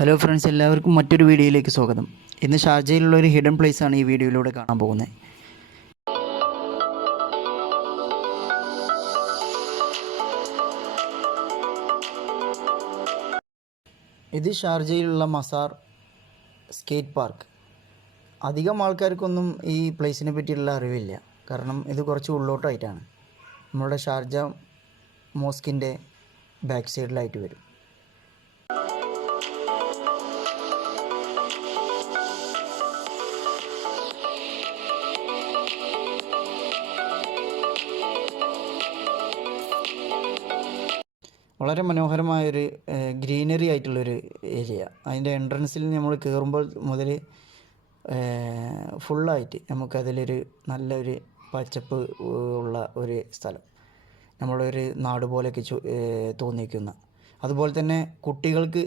Hello friends, എല്ലാവർക്കും മറ്റൊരു വീഡിയോയിലേക്ക് സ്വാഗതം. ഇന്ന് ഷാർജയിലുള്ള ഒരു ഹിഡൻ പ്ലേസ് ആണ് ഈ വീഡിയോയിലൂടെ കാണാൻ പോകുന്നത്. ഇത് ഷാർജയിലുള്ള മസാർ സ്കേറ്റ് പാർക്ക്. അധികം ആൾക്കാർക്കൊന്നും ഈ പ്ലേസിനെ പറ്റിയുള്ള അറിവില്ല. കാരണം ഇത് കുറച്ച് ഉള്ളോട്ടായിട്ടാണ്. നമ്മളുടെ ഷാർജ മോസ്കിൻ്റെ ബാക്ക് സൈഡിലായിട്ട് വരും. വളരെ മനോഹരമായൊരു ഗ്രീനറി ആയിട്ടുള്ളൊരു ഏരിയ. അതിൻ്റെ എൻട്രൻസിൽ നമ്മൾ കയറുമ്പോൾ മുതൽ ഫുള്ളായിട്ട് നമുക്കതിലൊരു നല്ലൊരു പച്ചപ്പ് ഉള്ള ഒരു സ്ഥലം, നമ്മളൊരു നാട് പോലെയൊക്കെ തോന്നിക്കുന്ന. അതുപോലെ തന്നെ കുട്ടികൾക്ക്